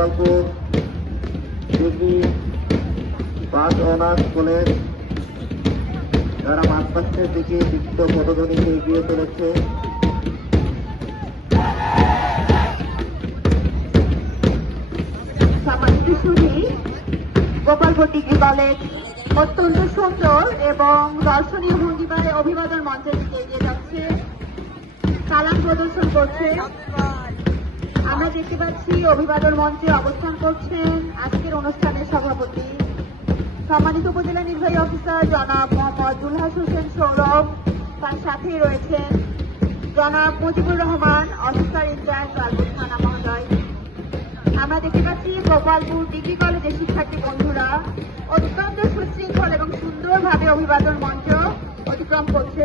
Gopalpur degree বাস honours college তারা মাঝপাশের দিকে দীপ্ত পদধ্বনিতে এগিয়ে চলেছে। গোপালপুর ডিগ্রি কলেজ অত্যন্ত সুন্দর এবং দর্শনীয় ভঙ্গিমায় অভিবাদন মঞ্চের দিকে এগিয়ে যাচ্ছে, সালাম প্রদর্শন করছে। আমরা দেখতে পাচ্ছি অভিবাদন মঞ্চে অবস্থান করছেন আজকের অনুষ্ঠানের সভাপতি সম্মানিত উপজেলা নির্বাহী অফিসার জনাব মোহাম্মদ জুলহাস হোসেন সৌরভ, তার সাথেই রয়েছেন জনাব মুজিবুর রহমান, অফিসার ইনচার্জ লালপুর থানা মহোদয়। আমরা দেখতে পাচ্ছি গোপালপুর ডিগ্রি কলেজের শিক্ষার্থী বন্ধুরা অত্যন্ত সুশৃঙ্খল এবং সুন্দরভাবে অভিবাদন মঞ্চ অতিক্রম করছে।